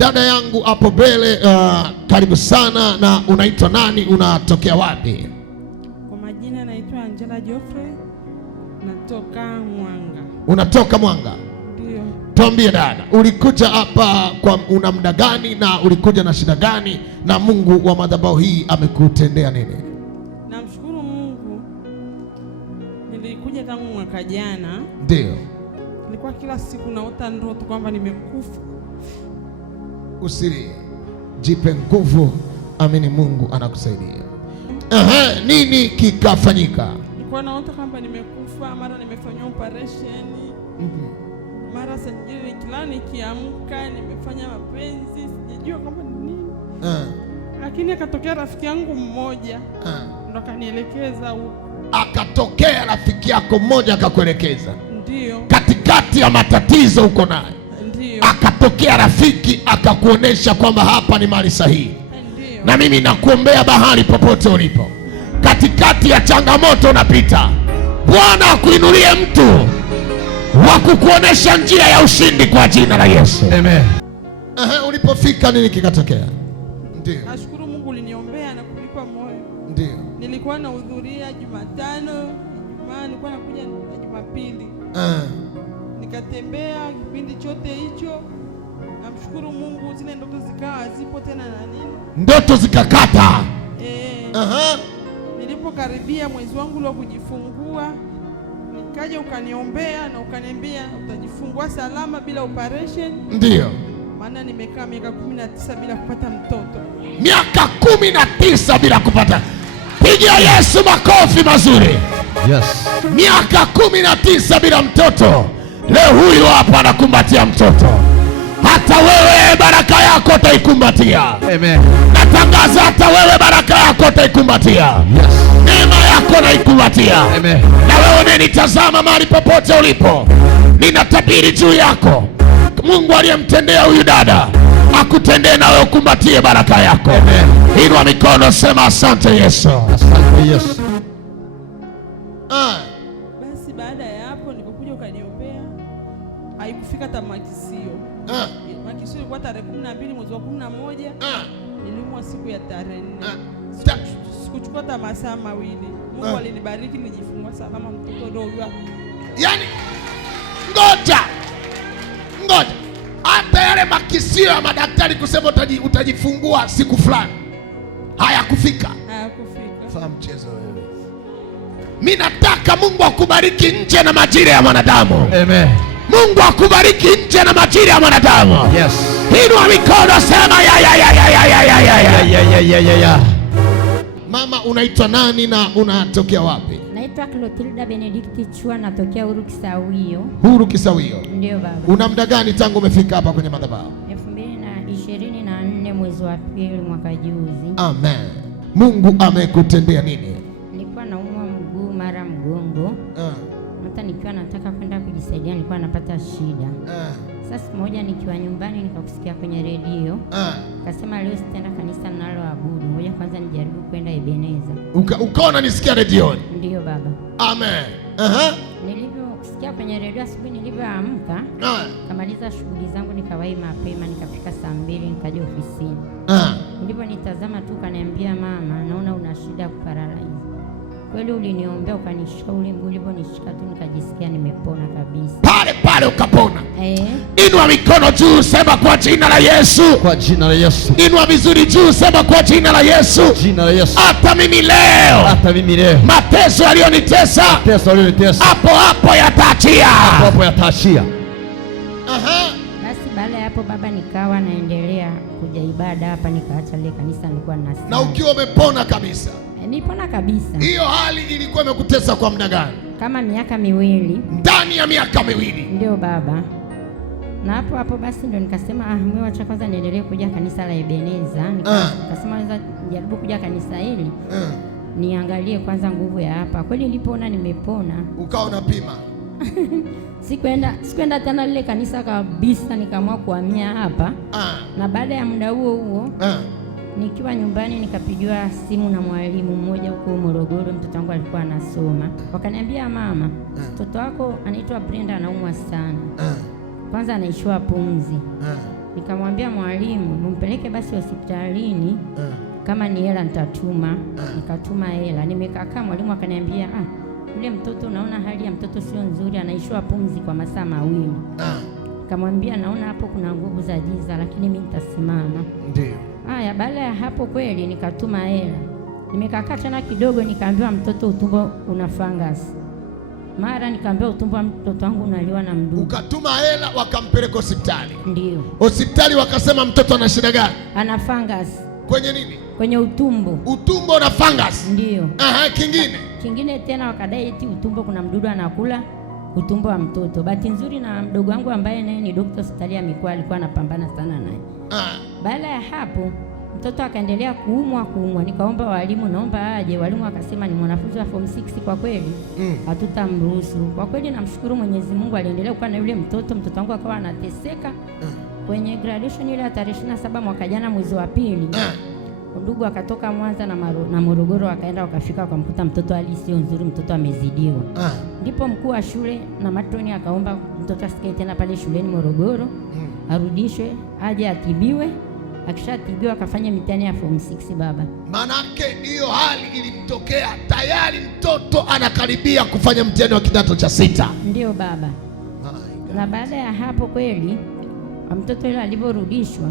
Dada yangu hapo mbele, karibu sana. Na unaitwa nani? Unatokea wapi? Kwa majina naitwa Angela Geoffrey, natoka Mwanga. Unatoka Mwanga? Ndio. Tuambie dada, ulikuja hapa kwa una muda gani na ulikuja na shida gani, na Mungu wa madhabahu hii amekutendea nini? Namshukuru Mungu. Nilikuja tangu mwaka jana. Ndio. Nilikuwa kila siku naota ndoto kwamba nimekufa. Usilie, jipe nguvu, amini Mungu anakusaidia. Nini kikafanyika? Nilikuwa naota kwamba nimekufa, mara nimefanywa operation. Mara sajili kila nikiamka nimefanya mapenzi, sijajua kwamba ni nini. Lakini akatokea rafiki yangu mmoja, ndo akanielekeza huko. Akatokea rafiki yako mmoja akakuelekeza? Ndio. Katikati ya matatizo uko naye? Ndio. Akatokea rafiki akakuonesha kwamba hapa ni mahali sahihi. Ndio. Na mimi nakuombea bahari popote ulipo, katikati ya changamoto unapita, Bwana akuinulie mtu wa kukuonesha njia ya ushindi kwa jina la Yesu. Amen. Ulipofika nini kikatokea? Ndio. Nashukuru Mungu uliniombea na kunipa moyo. Ndio. Nilikuwa nahudhuria Jumatano, Ijumaa, nilikuwa nakuja na Jumapili. Nikatembea kipindi chote hicho. Namshukuru Mungu, zile ndoto zikawa zipo tena na nini? Ndoto zikakata. Nilipokaribia mwezi wangu wa kujifungua, nikaja ukaniombea na ukaniambia utajifungua salama bila operation. Ndio. Maana nimekaa miaka 19 bila kupata mtoto. Miaka 19 bila kupata. Pigia Yesu makofi mazuri. Yes. Miaka 19 bila mtoto. Leo huyu hapa anakumbatia mtoto. Hata wewe baraka yako utaikumbatia. Amen. Natangaza hata wewe baraka yako utaikumbatia. Yes. Neema yako naikumbatia. Amen. Na wewe unanitazama mahali popote ulipo, ninatabiri juu yako, Mungu aliyemtendea huyu dada akutendee na wewe ukumbatie baraka yako. Amen. Inua mikono, sema asante Yesu. Asante Yesu. Basi baada ya hapo nilipokuja ukaniombea, haikufika hata makisio. Makisio ilikuwa tarehe 12 mwezi wa 11. Niliumwa siku ya tarehe 4. Sikuchukua hata masaa mawili. Mungu alinibariki nijifungua salama, mtoto ndio huyo. Yaani ngoja. Hata yale makisio ya madaktari kusema utajifungua siku fulani hayakufika. Fahamu mchezo wewe. Mimi nataka Mungu akubariki nje na majira ya mwanadamu. Amen. Mungu akubariki nje na majira ya mwanadamu. Yes. Inua mikono, sema ya. Mama, unaitwa nani na unatokea wapi? Naitwa Clotilda Benedict Chua, natokea Huru Kisawio. Huru Kisawio? Ndio baba. Una muda gani tangu umefika hapa kwenye madhabahu? 2024 mwezi wa pili mwaka juzi. Amen. Mungu amekutendea nini? Nilikuwa naumwa mguu mara mgongo. Hata nikiwa nataka kwenda kujisaidia nilikuwa napata shida. Sasa siku moja nikiwa nyumbani nikakusikia kwenye redio. Kasema leo sitaenda kanisa ninaloabudu. Ngoja kwanza nijaribu kwenda Ebeneza. Ukaona nisikia redioni? Ndio baba. Amen. Nilivyokusikia kwenye redio asubuhi, nilivyoamka kamaliza shughuli zangu nikawahi mapema, nikafika saa 2 nikaja ofisini. Niliponitazama tu kaniambia, mama, naona una shida ya kuparalyze. Kweli uliniombea ukanishika ule mguu, uliponishika tu nikajisikia nimepona kabisa. Pale ukapona. Inua mikono juu, sema kwa jina la Yesu. Kwa jina la Yesu. Inua vizuri juu, sema kwa jina la Yesu. Jina la Yesu. Hata mimi leo. Mateso yaliyonitesa. Hapo yataachia. Basi baada ya hapo baba, nikawa naendelea kuja ibada hapa, nikaacha ile kanisa nilikuwa ninasali. Na ukiwa umepona kabisa? Nilipona kabisa. Hiyo hali ilikuwa imekutesa kwa muda gani? Kama miaka 2. Ndani ya miaka 2? Ndio baba. Na hapo basi ndio nikasema mimi wacha kwanza niendelee kuja kanisa la Ebeneza. Nikasema naweza jaribu kuja kanisa hili. Niangalie kwanza nguvu ya hapa. Kweli nilipoona nimepona. Ukawa unapima? Sikuenda tena lile kanisa kabisa, nikaamua kuhamia hapa. Na baada ya muda huo nikiwa nyumbani nikapigiwa simu na mwalimu mmoja huko Morogoro, mtoto wangu alikuwa anasoma. Wakaniambia, mama, mtoto wako anaitwa Brenda anaumwa sana. Kwanza anaishiwa pumzi. Nikamwambia mwalimu, mumpeleke basi hospitalini, kama ni hela nitatuma. Nikatuma hela. Nimekaa, mwalimu akaniambia, yule mtoto unaona hali ya mtoto sio nzuri, anaishiwa pumzi kwa masaa 2. Nikamwambia naona hapo kuna nguvu za giza, lakini mimi nitasimama. Ndio. Haya, baada ya hapo kweli nikatuma hela. Nimekaa tena kidogo, nikaambiwa mtoto utumbo una fungus. Mara nikaambiwa utumbo wa mtoto wangu unaliwa na mdudu. Ukatuma hela wakampeleka hospitali. Ndio. Hospitali wakasema mtoto ana shida gani? Ana fungus. Kwenye nini? Kwenye utumbo. Utumbo na fungus. Ndio. Kingine tena wakadai eti utumbo kuna mdudu anakula utumbo wa mtoto. Bahati nzuri na mdogo wangu ambaye naye ni daktari hospitali ya mikoa alikuwa anapambana sana naye. Baada ya hapo mtoto akaendelea kuumwa. Nikaomba walimu, naomba aje. Walimu wakasema ni mwanafunzi wa form 6 kwa kweli hatutamruhusu. Kwa kweli namshukuru Mwenyezi Mungu, aliendelea kuwa na yule mtoto wangu akawa anateseka. Kwenye graduation ile ya tarehe 27 mwaka jana mwezi wa 2, ndugu akatoka Mwanza na Morogoro wakaenda wakafika wakamkuta mtoto hali sio nzuri, mtoto amezidiwa. Ndipo mkuu wa shule na matroni akaomba mtoto asikae tena pale shuleni Morogoro, arudishwe aje atibiwe. Akishatibiwa akafanya mitihani ya form 6 baba. Manake hiyo hali ilimtokea tayari, mtoto anakaribia kufanya mtihani wa kidato cha 6. Ndio baba. Na baada ya hapo kweli mtoto yule aliporudishwa,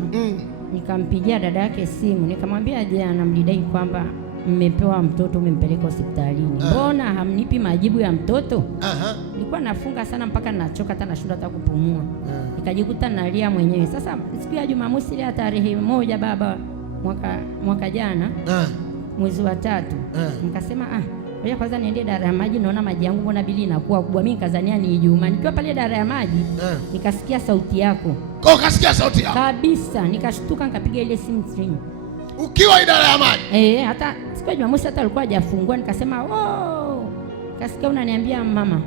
nikampigia dada yake simu, nikamwambia je, anamdai kwamba mmepewa mtoto umempeleka hospitalini, mbona hamnipi majibu ya mtoto? Nilikuwa nafunga sana mpaka nachoka hata nashindwa hata kupumua. Nikajikuta nalia mwenyewe. Sasa siku ya Jumamosi ile tarehe 1 baba mwaka jana mwezi wa 3, nikasema ngoja kwanza niende dara ya maji, naona maji yangu mbona bili inakuwa kubwa. Mimi nikazania ni Ijumaa. Nikiwa pale dara ya maji nikasikia sauti yako. Ukasikia sauti yako? Kabisa. Nikashtuka nikapiga ile simu string. Ukiwa idara ya maji? Hata siku ya Jumamosi hata alikuwa hajafungua. Nikasema kasikia unaniambia mama,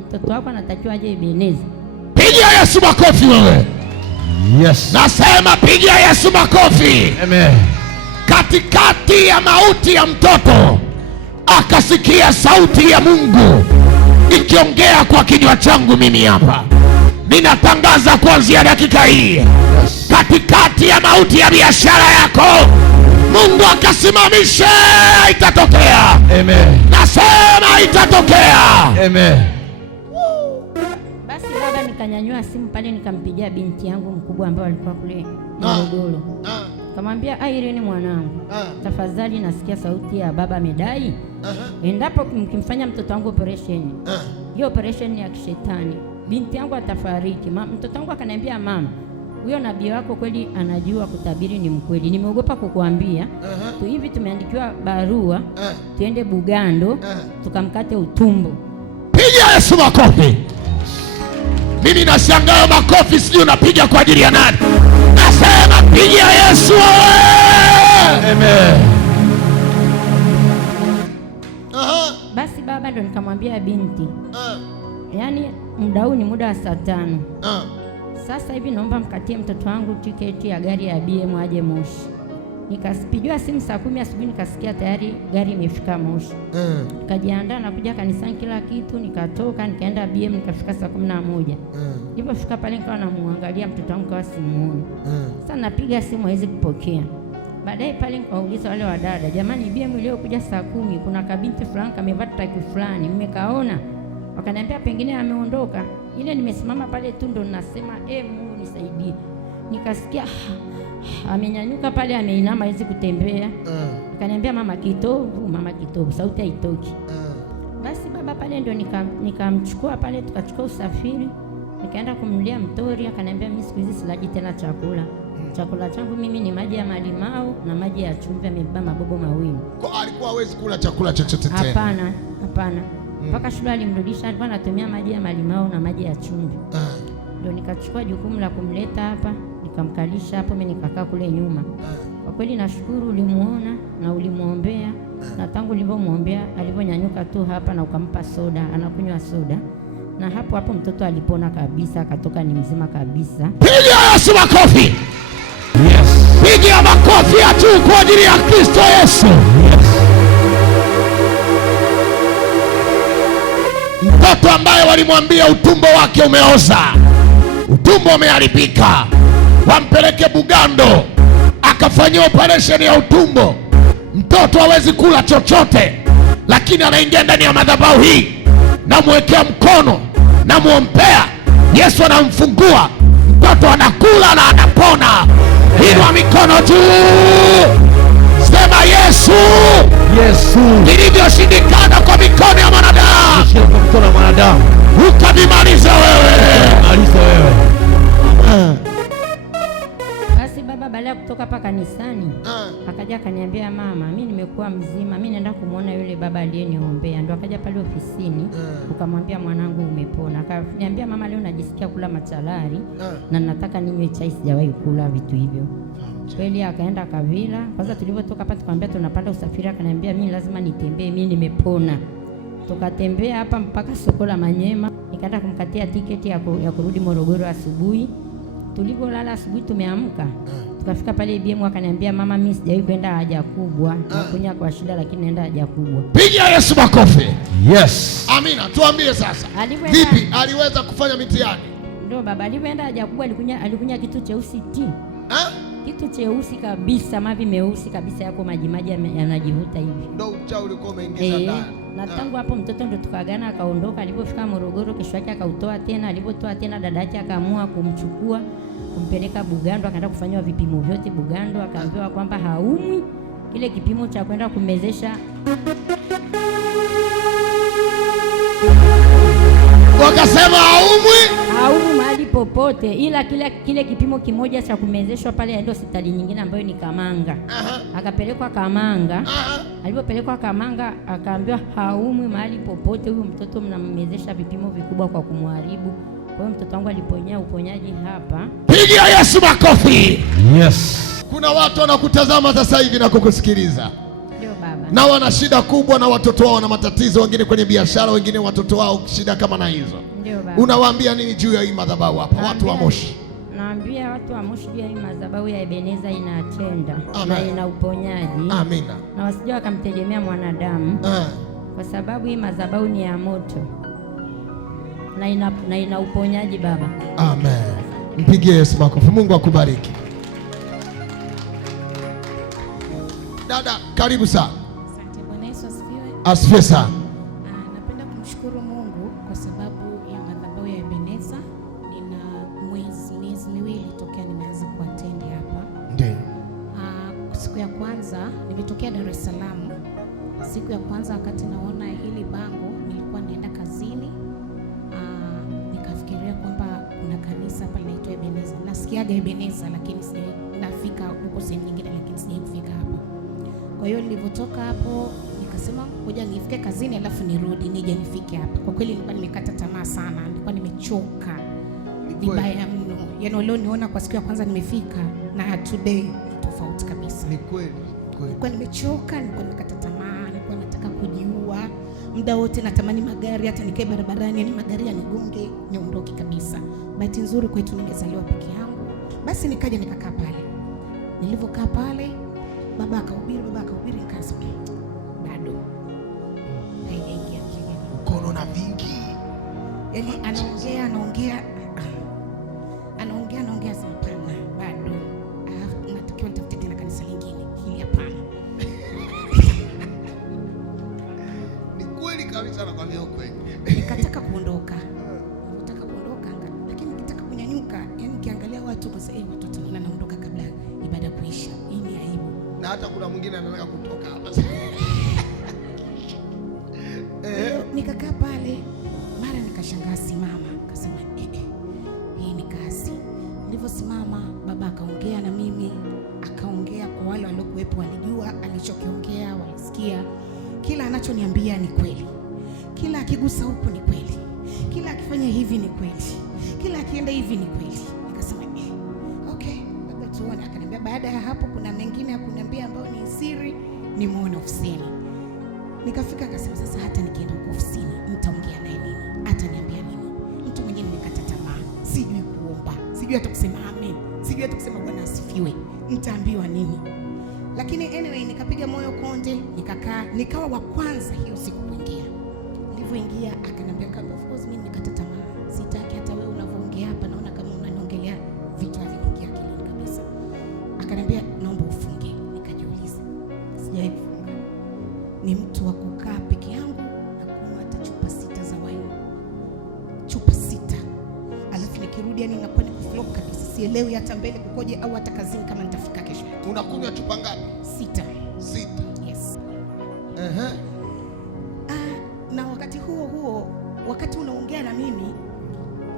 mtoto wako anatakiwa aje Ebeneza. Pigia Yesu makofi wewe. Yes. Nasema pigia Yesu makofi. Amen. Katikati ya mauti ya mtoto akasikia sauti ya Mungu ikiongea kwa kinywa changu mimi hapa. Ninatangaza kuanzia dakika hii, katikati ya mauti ya biashara yako Mungu akasimamishe, itatokea. Amen. Nasema itatokea. Amen. Basi baba, nikanyanyua simu pale nikampigia binti yangu mkubwa ambaye alikuwa kule Morogoro. Kamwambia Irene mwanangu, tafadhali nasikia sauti ya baba amedai endapo mkimfanya mtoto wangu operation, hiyo operation ni ya kishetani, binti yangu atafariki. Mtoto wangu akaniambia mama, huyo nabii wako kweli anajua kutabiri, ni mkweli. Nimeogopa kukuambia tu hivi, tumeandikiwa barua tuende Bugando tukamkate utumbo. Piga Yesu makofi. Mimi nashangaa makofi sijui unapiga kwa ajili ya nani. Nasema piga Yesu. Amen. Basi baba ndo nikamwambia binti, yaani muda huu ni muda wa saa 5. Sasa hivi naomba mkatie mtoto wangu tiketi ya gari ya BM aje Moshi. Nikapigiwa simu saa 10 asubuhi, nikasikia tayari gari imefika Moshi. Nikajiandaa na kuja kanisani kila kitu, nikatoka nikaenda BM, nikafika saa 11. Nilipofika pale nikawa namuangalia mtoto wangu kwa simuoni. Sasa napiga simu hawezi kupokea. Baadaye pale nikauliza wale wadada, jamani, BM leo kuja saa 10 kuna kabinti fulani kamevaa taki fulani, mmekaona? Wakaniambia pengine ameondoka. Ile nimesimama pale tu ndo nasema Mungu nisaidie. Nikasikia amenyanyuka pale, ameinama hizi kutembea. Akaniambia mama kitovu, sauti haitoki. Basi baba pale ndo nikamchukua pale, tukachukua usafiri, nikaenda kumlia Mtori. Akaniambia mimi siku hizi silaji tena chakula. Chakula changu mimi ni maji ya malimau na maji ya chumvi, amebeba mabobo 2. Kwa alikuwa hawezi kula chakula chochote tena? Hapana. Mpaka shule alimrudisha, alikuwa anatumia maji ya malimau na maji ya chumvi. Ndio nikachukua jukumu la kumleta hapa, nikamkalisha hapo, mimi nikakaa kule nyuma. Kwa kweli nashukuru ulimuona na ulimuombea, na tangu ulivyomwombea alivyonyanyuka tu hapa na ukampa soda, anakunywa soda, na hapo mtoto alipona kabisa, akatoka ni mzima kabisa. Piga Yesu makofi. Yes. Piga makofi tu kwa ajili ya Kristo Yesu. Mtoto ambaye walimwambia utumbo wake umeoza, utumbo umeharibika, wampeleke Bugando akafanyia operation ya utumbo. Mtoto hawezi kula chochote, lakini anaingia ndani ya madhabahu hii, namwekea mkono, namwombea, Yesu anamfungua, mtoto anakula na anapona. Inua mikono juu, sema Yesu, Yesu, nilivyoshindikana kwa mikono ya mwanadamu, ukanimaliza wewe. Basi baba baada ya kutoka hapa kanisani akaja akaniambia, mama, mimi nimekuwa mzima, mimi naenda kumuona yule baba aliyeniombea. Ndio akaja pale ofisini, ukamwambia mwanangu umepona. Akaniambia, mama, leo najisikia kula machalari na nataka ninywe chai, sijawahi kula vitu hivyo. Kweli akaenda Kavila. Kwanza tulipotoka hapa tukamwambia tunapanda usafiri, akaniambia mimi lazima nitembee, mimi nimepona. Tukatembea hapa mpaka soko la Manyema, nikaenda kumkatia tiketi ya kurudi Morogoro asubuhi. Tulipolala asubuhi tumeamka, tukafika pale IBM, akaniambia, mama, mimi sijawahi kwenda haja kubwa, nakunya kwa shida lakini naenda haja kubwa. Piga Yesu makofi. Yes. Amina. Tuambie sasa, vipi aliweza kufanya mitihani? Ndio baba, alipoenda haja kubwa alikunya kitu cheusi kitu cheusi kabisa, mavi meusi kabisa, yako maji yanajivuta hivi. Ndio uchawi ulikuwa umeingiza ndani. Na tangu hapo mtoto ndo tukagana, akaondoka. Alipofika Morogoro, kesho yake akautoa tena. Alipotoa tena, dada yake akaamua kumchukua kumpeleka Bugando, akaenda kufanywa vipimo vyote Bugando, akaambiwa kwamba haumwi. Kile kipimo cha kwenda kumezesha wakasema haumwi mahali popote, ila kile kipimo kimoja cha kumezeshwa pale aende hospitali nyingine ambayo ni Kamanga. Akapelekwa Kamanga. Alipopelekwa Kamanga akaambiwa haumwi mahali popote, huyu mtoto mnamezesha vipimo vikubwa kwa kumharibu. Kwa hiyo mtoto wangu aliponyea uponyaji hapa. Pigia Yesu makofi. Yes. Kuna watu wanakutazama sasa hivi na kukusikiliza. Ndio baba. Na wana shida kubwa, na watoto wao na matatizo, wengine kwenye biashara, wengine watoto wao shida kama na hizo. Ndio baba. Unawaambia nini juu ya hii madhabahu hapa, watu wa Moshi? Naambia watu wa Moshi juu ya hii madhabahu ya Ebeneza inatenda na ina uponyaji. Amina. Na wasije wakamtegemea mwanadamu. Kwa sababu hii madhabahu ni ya moto. Na ina uponyaji baba. Amen. Mpigie Yesu makofi. Mungu akubariki. Dada, karibu sana. Asante. Bwana Yesu asifiwe. Asifiwe sana. Napenda kumshukuru Mungu kwa sababu ya madhabahu ya Ebeneza. Nina miezi miwili tokea nimeanza kuatendi hapa. Ndiyo. Siku ya kwanza nimetokea Dar es Salaam. Siku ya kwanza wakati naona hili bango, nilikuwa naenda kazini. Nikafikiria kwamba kuna kanisa hapa linaitwa Ebeneza. Nasikiaga Ebeneza lakini nafika huko sehemu nyingine, lakini sijai kufika hapa. Kwa hiyo nilipotoka hapo nikasema ngoja nifike kazini alafu nirudi nije nifike hapa. Kwa kweli nilikuwa nimekata tamaa sana, nilikuwa nimechoka vibaya mno. Yaani leo niona kwa siku ya kwanza nimefika na today tofauti kabisa. Ni kweli. Nilikuwa nimechoka, nilikuwa nimekata tamaa, nilikuwa nataka kujiua. Muda wote natamani magari, hata nikae barabarani ni magari yanigonge niondoke kabisa. Bahati nzuri kwetu nimezaliwa peke yangu. Basi nikaja nikakaa pale. Nilivyokaa pale, baba akahubiri, nikasema bado haijaingia akilini. Ukono na vingi. Yaani anaongea sana, hapana, bado. Natakiwa nitafute tena kanisa lingine. Hili hapana. Ni kweli kabisa, nakwambia ukweli. Nikataka kuondoka. Lakini nikitaka kunyanyuka, yaani nikiangalia watu kwa sababu watu wataona naondoka kabla ibada kuisha. Hii ni aibu. Na hata kuna mwingine anataka kutoka hapa. Nikakaa pale, mara nikashangaa simama, akasema hii ni kazi. Nilivyosimama, baba akaongea na mimi, akaongea kwa wale waliokuwepo, walijua alichokiongea, walisikia. Kila anachoniambia ni kweli. Kila akigusa huko ni kweli. Kila akifanya hivi ni kweli. Kila akienda hivi ni kweli. Nikasema okay, baba tuone. Akaniambia baada ya hapo kuna mengine ya kuniambia ambayo ni siri, nimeona ofisini. Nikafika akasema sasa hata nikienda huko ofisini nitaongea naye nini? Ataniambia nini? Mtu mwingine nimekata tamaa. Sijui kuomba. Sijui hata kusema amen. Sijui hata kusema Bwana asifiwe. Nitaambiwa nini? Lakini anyway nikapiga moyo konde, nikakaa, nikawa wa kwanza hiyo siku kuingia. Nilivyoingia akaniambia kama of course mimi nimekata tamaa. Sitaki hata wewe unavyoongea hapa, naona kama unaniongelea vitu haviniingia akilini. akaniambia naomba ufunge. Nikajiuliza, sijawahi kufunga. Ni mtu wa kukaa peke yangu na kunywa hata chupa 6 za wine. Chupa 6. Alafu nikirudi yani inakuwa ni kuflop kabisa. Sielewi hata mbele kukoje au hata kazini kama nitafika kesho. Unakunywa chupa ngapi? 6. 6. Yes. Na wakati huo wakati unaongea na mimi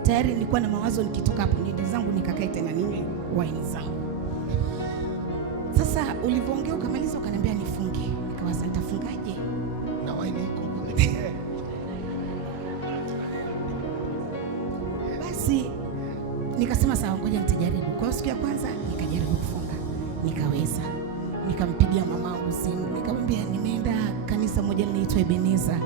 tayari nilikuwa na mawazo nikitoka hapo niende zangu nikakae tena ninywe wine zangu. Sasa ulivyoongea ukamaliza ukaniambia nifunge. Nikawaza nitafungaje? Na wine iko. Basi nikasema sawa, ngoja nitajaribu. Kwa hiyo siku ya kwanza nikajaribu kufunga. Nikaweza. Nikampigia mamangu simu. Nikamwambia nimeenda kanisa moja linaitwa Ebenezer.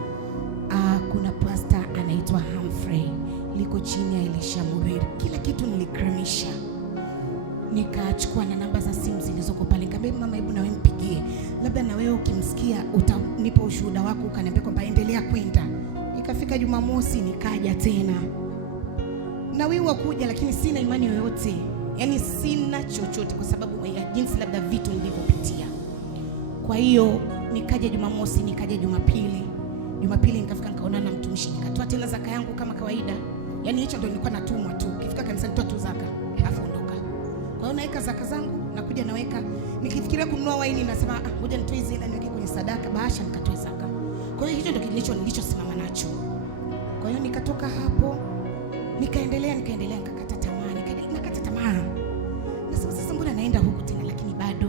Kuna pastor anaitwa Humphrey. Liko chini ya Elisha Mubiri. Kila kitu nilikremisha. Nikachukua na namba za simu zilizoko pale. Nikamwambia mama, hebu na wewe mpigie. Labda na wewe ukimsikia utanipa ushuhuda wako, ukaniambia kwamba endelea kwenda. Ikafika Jumamosi nikaja tena. Na wewe kuja, lakini sina imani yoyote. Yaani sina chochote kwa sababu ya jinsi labda vitu nilivyopitia. Kwa hiyo nikaja Jumamosi, nikaja Jumapili. Jumapili nikafika nikaona na mtumishi, nikatoa tena zaka yangu kama kawaida. Yaani hicho ndio nilikuwa natumwa tu. Ukifika kanisani toa tu zaka, alafu ondoka. Kwa hiyo naweka zaka zangu, nakuja naweka. Nikifikiria kununua waini nasema ngoja nitoe hizi hela niweke kwenye sadaka, bahasha nikatoa zaka. Kwa hiyo hicho ndio nilichosimama nacho. Kwa hiyo nikatoka hapo, nikaendelea nikakata tamaa. Nasema sasa mbona naenda huku tena lakini bado.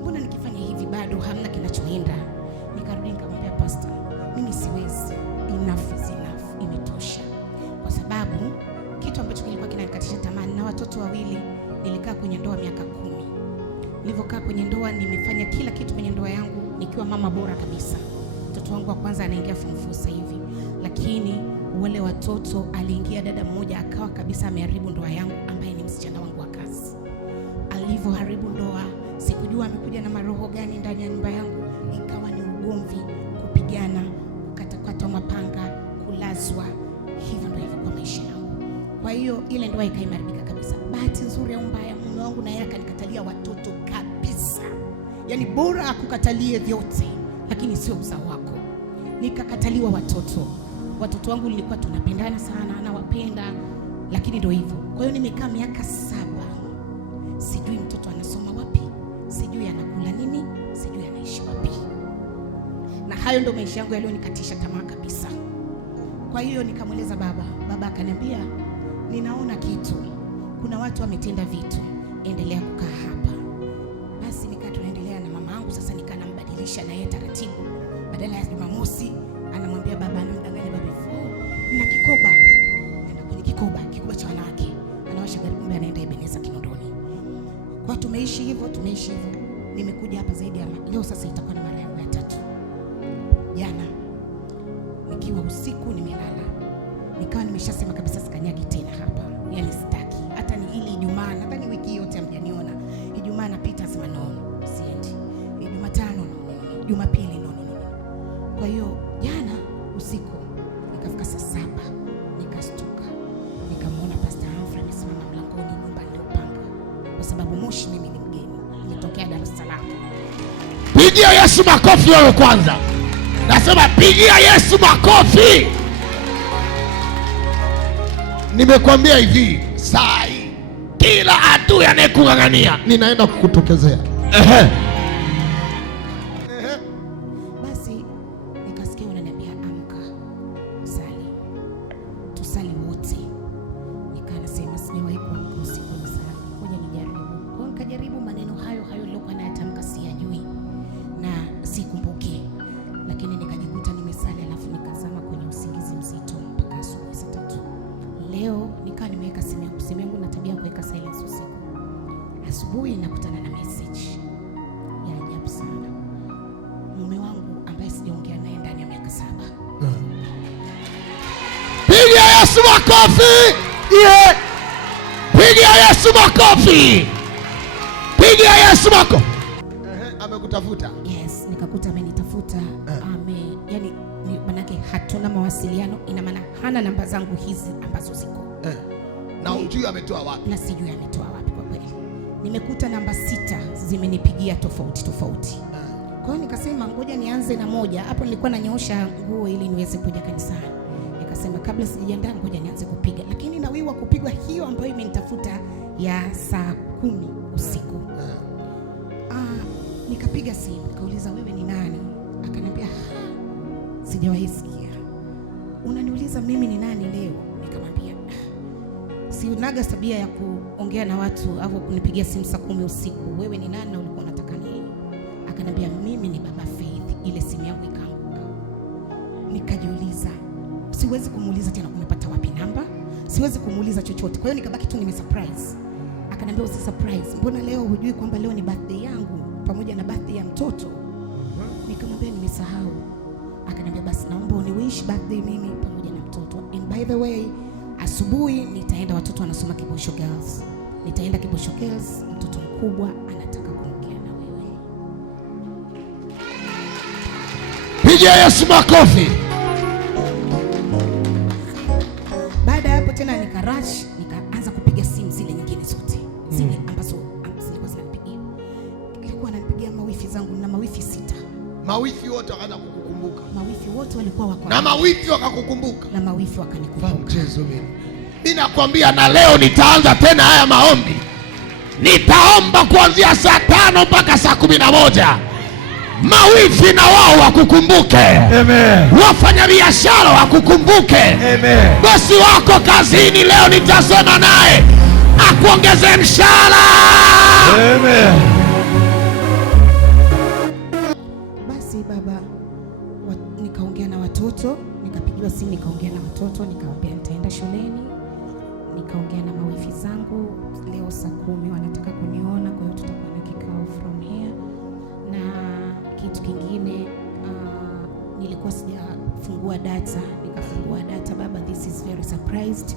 Mbona nikifanya hivi bado hamna kinachoenda. Nikarudi nikamwambia pastor, mimi siwezi. Enough is enough. Imetosha. Kwa sababu kitu ambacho kilikuwa kinanikatisha tamaa, na watoto 2, nilikaa kwenye ndoa miaka 10. Nilivyokaa kwenye ndoa nimefanya kila kitu kwenye ndoa yangu nikiwa mama bora kabisa. Mtoto wangu wa kwanza anaingia form 4 sasa hivi. Lakini wale watoto aliingia dada mmoja akawa kabisa ameharibu ndoa yangu, ambaye ni msichana wangu wa kazi. Alivyoharibu ndoa, sikujua amekuja na maroho gani ndani ya nyumba yangu. Ikawa ni ugomvi, kupigana, kukatakata mapanga, kulazwa. Hivyo ndio ilikuwa maisha yangu. Kwa hiyo ile ndoa ikaimarika kabisa. Bahati nzuri au mbaya, mume wangu na yeye akanikatalia watoto kabisa. Yaani bora akukatalie vyote, lakini sio uzao wako. Nikakataliwa watoto. Watoto wangu nilikuwa tunapendana sana, nawapenda, lakini ndio hivyo. Kwa hiyo nimekaa miaka 7. Sijui mtoto anasoma wapi, sijui anakula nini, sijui anaishi wapi. Na hayo ndio maisha yangu yalionikatisha tamaa kabisa. Kwa hiyo nikamweleza baba. Baba akaniambia, ninaona kitu. Kuna watu wametenda vitu. Endelea kukaa hapa. Basi nikaa tunaendelea na mama yangu. Sasa nikaa nambadilisha na yeye taratibu. Badala ya Jumamosi anamwambia baba, anamdanganya baba, na kikoba. Naenda kwenye kikoba cha wanawake. Anawasha gari, kumbe anaenda Ebenezer Kinondoni. Kwa tumeishi hivyo. Nimekuja hapa zaidi ya leo sasa itakuwa ni mara yangu ya 3. Jana nikiwa usiku nimelala, nikawa nimeshasema kabisa sikanyagi tena hapa. Yaani sitaki. Hata ni ile Ijumaa, nadhani wiki yote hamjaniona. Ijumaa napita sema no, siendi. Jumatano no. Jumapili no. Kwa hiyo jana usiku nikafika saa 7, nikastuka. Nikamwona Pastor Humphrey amesimama mlangoni nyumba niliyopanga. Kwa sababu Moshi mimi ni mgeni. Nimetokea Dar es Salaam. Pigia Yesu makofi wewe kwanza. Nasema pigia Yesu makofi. Nimekwambia hivi, sai kila adui anayekung'ang'ania ninaenda kukutokezea. Basi nikasikia unaniambia amka, sali. Tusali wote. Nikasema sijawahi kuamka usiku na sala. Ngoja nijaribu. Kwa hiyo nikajaribu maneno hayo nilikuwa nayatamka siyajui na sikumbuki. Lakini nikajikuta nimesali, alafu nikazama kwenye usingizi mzito mpaka asubuhi saa 3. Leo nikaa nimeweka simu yangu na tabia kuweka silence usiku. Asubuhi nakutana na message ya ajabu sana. Mume wangu ambaye sijaongea naye ndani ya miaka 7. Pigia Yesu makofi. Yeah. Pigia Yesu makofi. Pigia Yesu makofi. Amekutafuta? Yes, nikakuta amenitafuta. Yani manake hatuna mawasiliano, ina maana hana namba zangu hizi ambazo ziko. Na ujui ametoa wapi? Na sijui ametoa wapi kwa kweli. nimekuta namba 6 zimenipigia tofauti. Kwa hiyo nikasema ngoja nianze na moja. Hapo nilikuwa nanyoosha nguo ili niweze kuja kanisani. Nikasema kabla sijajiandaa ngoja nianze kupiga. Lakini nawiwa kupigwa hiyo ambayo imenitafuta ya saa 10 usiku. Nikapiga simu, nikauliza wewe ni nani? Akaniambia sijawahi sikia. Unaniuliza mimi ni nani leo? Nikamwambia sinaga tabia ya kuongea na watu au kunipigia simu saa 10 usiku. Wewe ni nani na ulikuwa unataka nini? Akaniambia mimi ni Baba Faith. Ile simu yangu ikaanguka. Nikajiuliza, siwezi kumuuliza tena umepata wapi namba, siwezi kumuuliza chochote. Kwa hiyo nikabaki tu surprise. Akaniambia usi surprise, mbona leo hujui kwamba leo ni birthday yangu pamoja na birthday ya mtoto? Nikamwambia nimesahau. Akaniambia basi naomba uniwish birthday mimi pamoja na mtoto. And by the way, asubuhi nitaenda, watoto wanasoma Kibosho Girls. Nitaenda Kibosho Girls, mtoto mkubwa anataka kuongea na wewe. Pigia Yesu makofi. Baada ya hapo tena nikarush, nikaanza kupiga simu zile nyingine zote. Zile ambazo zilikuwa zinanipigia. Nilikuwa nanipigia mawifi zangu na mawifi 6. Mawifi wote wakaanza kukukumbuka. Mawifi wote walikuwa wako. Na mawifi wakakukumbuka. Na mawifi wakanikumbuka. Mchezo mimi. Mimi nakwambia na leo nitaanza tena haya maombi. Nitaomba kuanzia saa 5 mpaka saa 11. Mawifi na wao wakukumbuke. Amen. Wafanya biashara wakukumbuke. Amen. Bosi wako kazini leo nitasema naye akuongeze mshahara. Amen. Basi baba, nikaongea na watoto, nikapigiwa simu nikaongea na watoto, nikamwambia nitaenda shuleni. Nikaongea na mawifi zangu leo saa 10 wanataka kuniona, kwa hiyo tutakuwa na kikao from here. Na kitu kingine nilikuwa sijafungua data, nikafungua data. Baba, this is very surprised.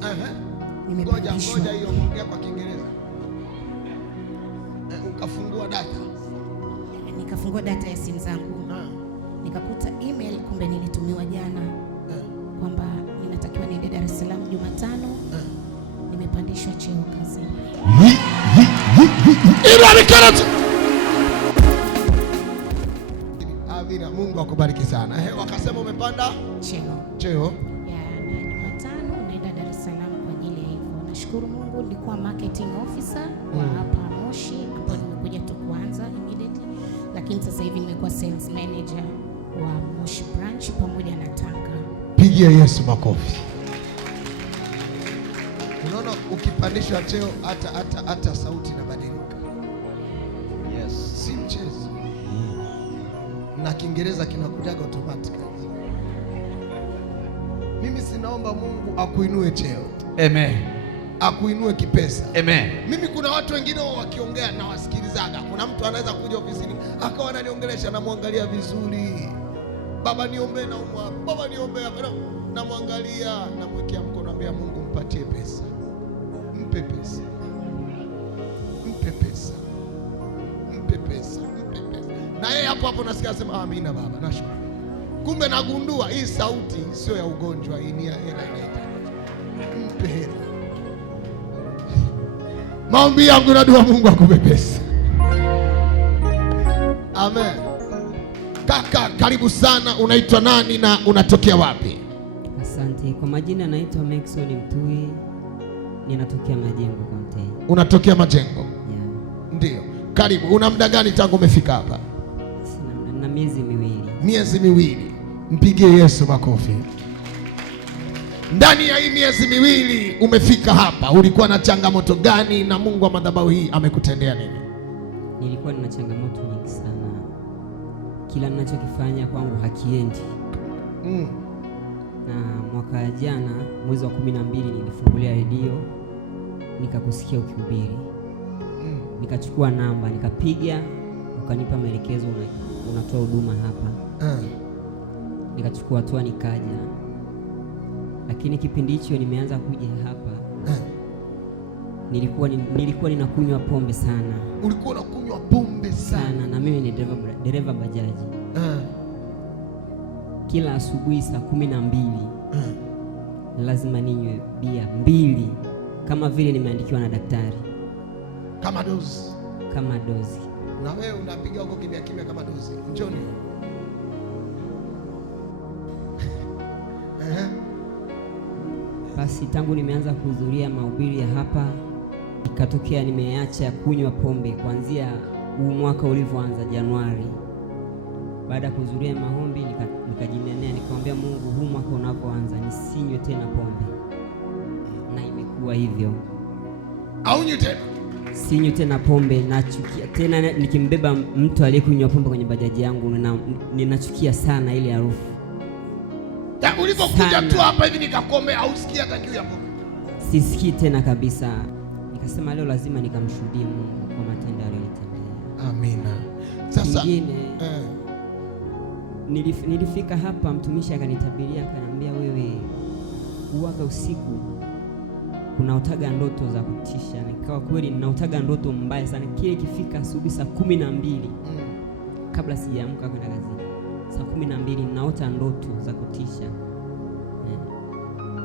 Nimepandishwa. Ngoja hiyo ongea kwa Kiingereza. Ukafungua data. Nikafungua data ya simu zangu. Nikakuta email, kumbe nilitumiwa jana kwamba ninatakiwa niende Dar es Salaam Jumatano. Nimepandishwa cheo kazini. Amina, Mungu akubariki sana. Wakasema umepanda cheo. Na Jumatano naenda Dar es Salaam kwa ajili ya hivyo. Nashukuru Mungu, nilikuwa marketing officer wa hapa Moshi, ambapo nimekuja tu kuanza immediately. Lakini sasa hivi nimekuwa sales manager wa Moshi branch pamoja na Tanga. Pigia Yesu makofi. Unaona ukipandishwa cheo hata sauti inabadilika. Yes, si mchezo. Na Kiingereza kinakujaga automatically. Mimi sinaomba Mungu akuinue cheo. Amen. Akuinue kipesa. Amen. Mimi kuna watu wengine wakiongea na wasikilizaga. Kuna mtu anaweza kuja ofisini akawa ananiongelesha, namwangalia vizuri. Baba niombe na umwa. Baba niombe hapa. Namwangalia, namwekea mkono, naambia Mungu mpatie pesa. Mpe pesa. Mpe pesa. Mpe pesa. Mpe pesa. Na yeye hapo nasikia anasema amina baba, nashukuru. Kumbe nagundua hii sauti sio ya ugonjwa, hii ni ya hela inaita. Mpe hela. Maombi yangu na dua, Mungu akupe pesa. Amen. Kaka, karibu sana. Unaitwa nani na unatokea wapi? Asante. Kwa majina naitwa Maxon Mtui. Ninatokea Majengo County. Unatokea Majengo? Yeah. Ndio. Karibu. Una muda gani tangu umefika hapa? Na miezi miwili. Miezi miwili. Mpigie Yesu makofi. Ndani ya hii miezi miwili umefika hapa, ulikuwa na changamoto gani na Mungu wa madhabahu hii amekutendea nini? Nilikuwa na changamoto nyingi sana. Kila ninachokifanya kwangu hakiendi. Na mwaka jana mwezi wa 12 nilifungulia redio, nikakusikia ukihubiri. Nikachukua namba, nikapiga, ukanipa maelekezo unatoa huduma hapa. Nikachukua hatua nikaja. Lakini kipindi hicho nimeanza kuja hapa, nilikuwa ninakunywa pombe sana. Ulikuwa unakunywa pombe sana? Na mimi ni dereva bajaji. Kila asubuhi saa 12 lazima ninywe bia 2 kama vile nimeandikiwa na daktari. Kama dozi. kama dozi. Na wewe unapiga huko kimya kimya kama dozi. Njoni. Basi tangu nimeanza kuhudhuria mahubiri ya hapa, ikatokea nimeacha kunywa pombe kuanzia huu mwaka ulivyoanza Januari. Baada ya kuhudhuria maombi nikajinenea, nikamwambia Mungu, huu mwaka unapoanza nisinywe tena pombe. Na imekuwa hivyo. Aunywe tena. Sinywe tena pombe, nachukia tena nikimbeba mtu aliyekunywa pombe kwenye bajaji yangu ninachukia sana ile harufu. Ulipokuja tu hapa hivi nikakomea, hausikii hata kiu ya pombe. Sisikii tena kabisa. Nikasema leo lazima nikamshuhudie Mungu kwa matendo aliyonitendea. Amina. Sasa nilifika hapa, mtumishi akanitabiria, akaniambia, wewe uwaga usiku unaotaga ndoto za kutisha. Nikawa kweli ninaotaga ndoto mbaya sana. Kile ikifika asubuhi saa 12 kabla sijaamka kwenda kazini, saa 12 ninaota ndoto za kutisha.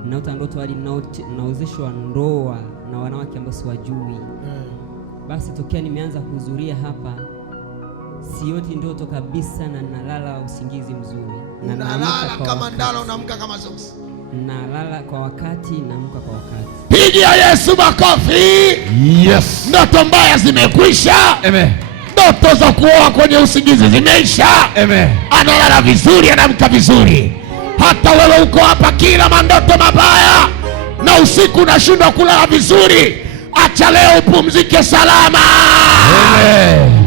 Ninaota ndoto hadi naozeshwa ndoa na wanawake ambao siwajui. Basi tokea nimeanza kuhudhuria hapa, sioti ndoto kabisa, na nalala usingizi mzuri. Na nalala kama ndala, unaamka kama zoksi. Nalala kwa wakati, naamka kwa wakati. Pigia Yesu makofi. Yes. Ndoto mbaya zimekwisha. Amen. Ndoto za kuoa kwenye usingizi zimeisha. Amen. Analala vizuri, anamka vizuri. Hata wewe uko hapa kila mandoto mabaya na usiku unashindwa kulala vizuri, acha leo upumzike salama. Amen.